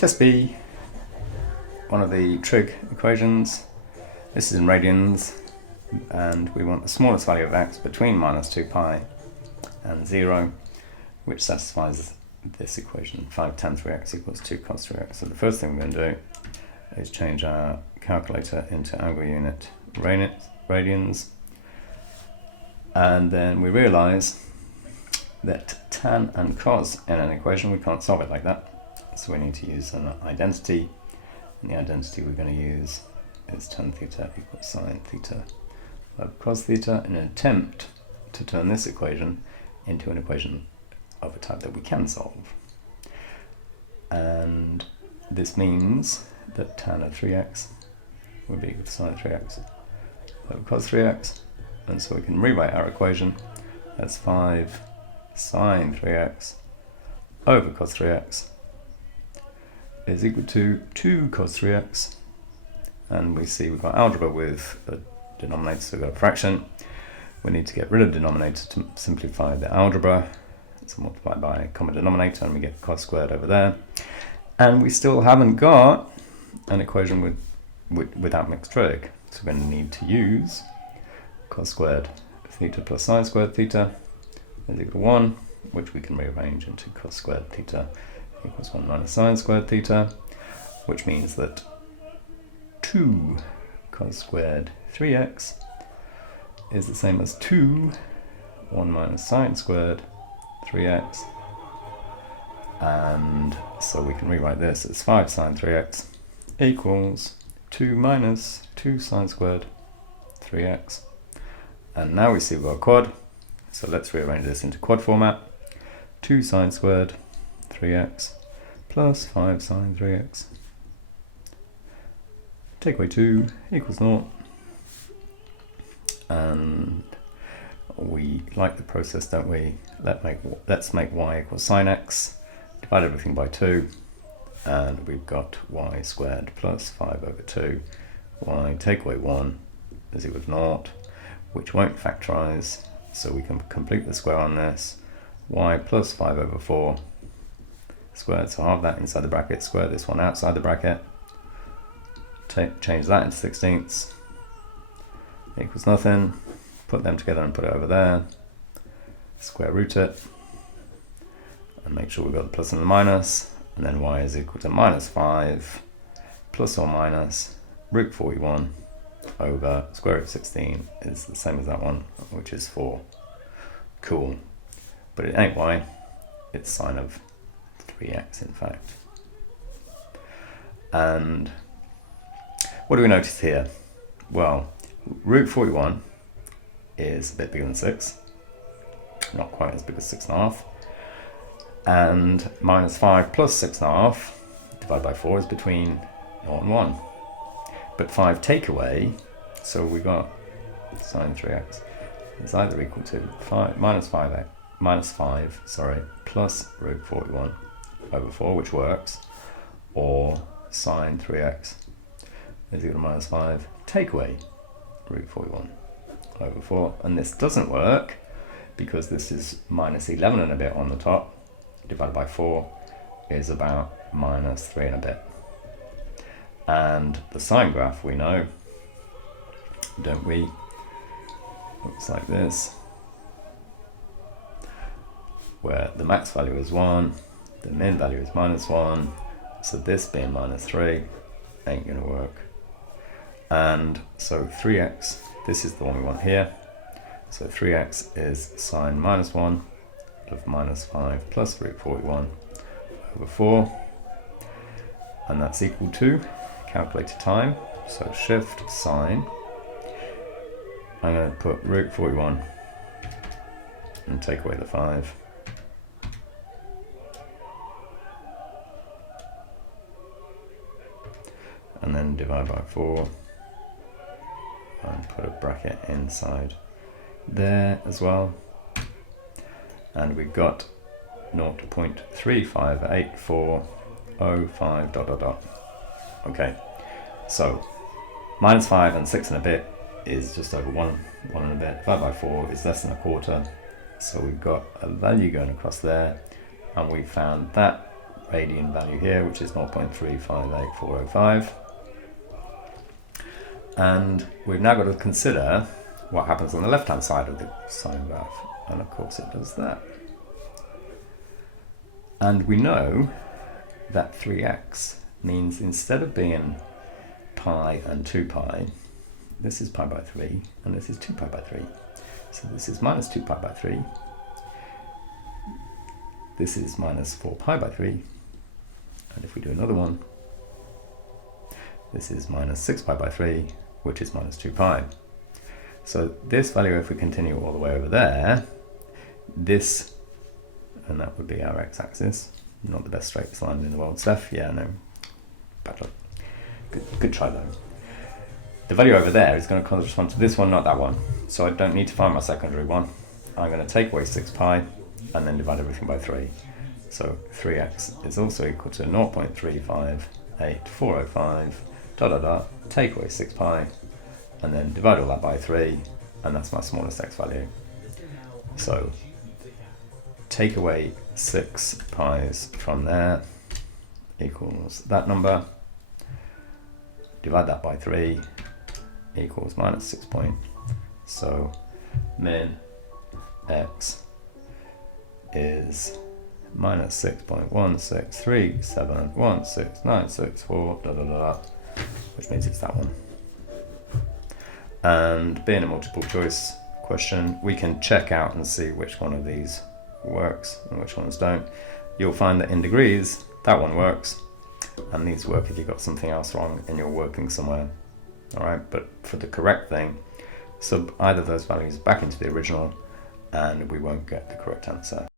Test B, one of the trig equations. This is in radians, and we want the smallest value of x between minus 2 pi and 0, which satisfies this equation, 5 tan 3x equals 2 cos 3x. So the first thing we're going to do is change our calculator into angle unit radians, and then we realise that tan and cos in an equation, we can't solve it like that. So we need to use an identity, and the identity we're going to use is tan theta equals sine theta over cos theta in an attempt to turn this equation into an equation of a type that we can solve. And this means that tan of 3x would be equal to sine 3x over cos 3x, and so we can rewrite our equation as 5 sine 3x over cos 3x is equal to 2 cos 3x, and we see we've got algebra with a denominator, so we've got a fraction. We need to get rid of the denominator to simplify the algebra, so multiply by a common denominator and we get cos squared over there, and we still haven't got an equation without mixed trig, so we're going to need to use cos squared theta plus sine squared theta is equal to 1, which we can rearrange into cos squared theta equals 1 minus sine squared theta, which means that 2 cos squared 3x is the same as 2 1 minus sine squared 3x, and so we can rewrite this as 5 sine 3x equals 2 minus 2 sine squared 3x. And now we see we've got a quad, so let's rearrange this into quad format. 2 sine squared 3x plus 5 sine 3x. Take away 2 equals 0. And we like the process, don't we? Let's make y equals sine x, divide everything by 2, and we've got y squared plus 5 over 2. Y take away 1 is equal to 0, which won't factorise, so we can complete the square on this. Y plus 5 over 4 squared, so half that inside the bracket, square this one outside the bracket, change that into 16ths, equals nothing, put them together and put it over there, square root it, and make sure we've got the plus and the minus, and then y is equal to minus 5 plus or minus root 41 over square root of 16 is the same as that one, which is 4. Cool. But it ain't y, it's sine of 3x in fact. And what do we notice here? Well, root 41 is a bit bigger than 6, not quite as big as 6.5, and minus 5 plus 6.5 divided by 4 is between 0 and 1. But 5 take away, so we got sine 3x is either equal to minus 5 plus root 41 over 4, which works, or sine 3x is equal to minus 5 take away root 41 over 4, and this doesn't work because this is minus 11 and a bit on the top, divided by 4 is about minus 3 and a bit. And the sine graph we know, don't we? Looks like this, where the max value is 1, the min value is minus 1, so this being minus 3 ain't going to work. And so 3x, this is the one we want here, so 3x is sine minus 1 of minus 5 plus root 41 over 4, and that's equal to calculated time, so shift sine, I'm going to put root 41 and take away the 5. And then divide by 4 and put a bracket inside there as well. And we've got 0.35840.5 dot dot dot. Okay, so minus 5 and 6 and a bit is just over 1 and a bit. Divided by 4 is less than a quarter. So we've got a value going across there, and we found that radian value here, which is 0.358405. And we've now got to consider what happens on the left-hand side of the sine graph. And of course it does that. And we know that 3x means instead of being pi and 2 pi, this is pi by 3 and this is 2 pi by 3. So this is minus 2 pi by 3. This is minus 4 pi by 3. And if we do another one, this is minus 6 pi by 3, which is minus 2 pi. So this value, if we continue all the way over there, this, and that would be our x-axis. Not the best straight line in the world, Steph. Yeah, no, bad luck. Good try though. The value over there is going to correspond to this one, not that one. So I don't need to find my secondary one. I'm going to take away 6 pi and then divide everything by 3. So 3x is also equal to 0.3580405, take away 6 pi, and then divide all that by 3, and that's my smallest x value. So take away 6 pi's from there equals that number, divide that by 3 equals minus 6 point. So min x is minus 6.163716964, which means it's that one. And being a multiple choice question, we can check out and see which one of these works and which ones don't. You'll find that in degrees, that one works, and these work if you've got something else wrong and you're working somewhere. Alright, but for the correct thing, sub either of those values back into the original and we won't get the correct answer.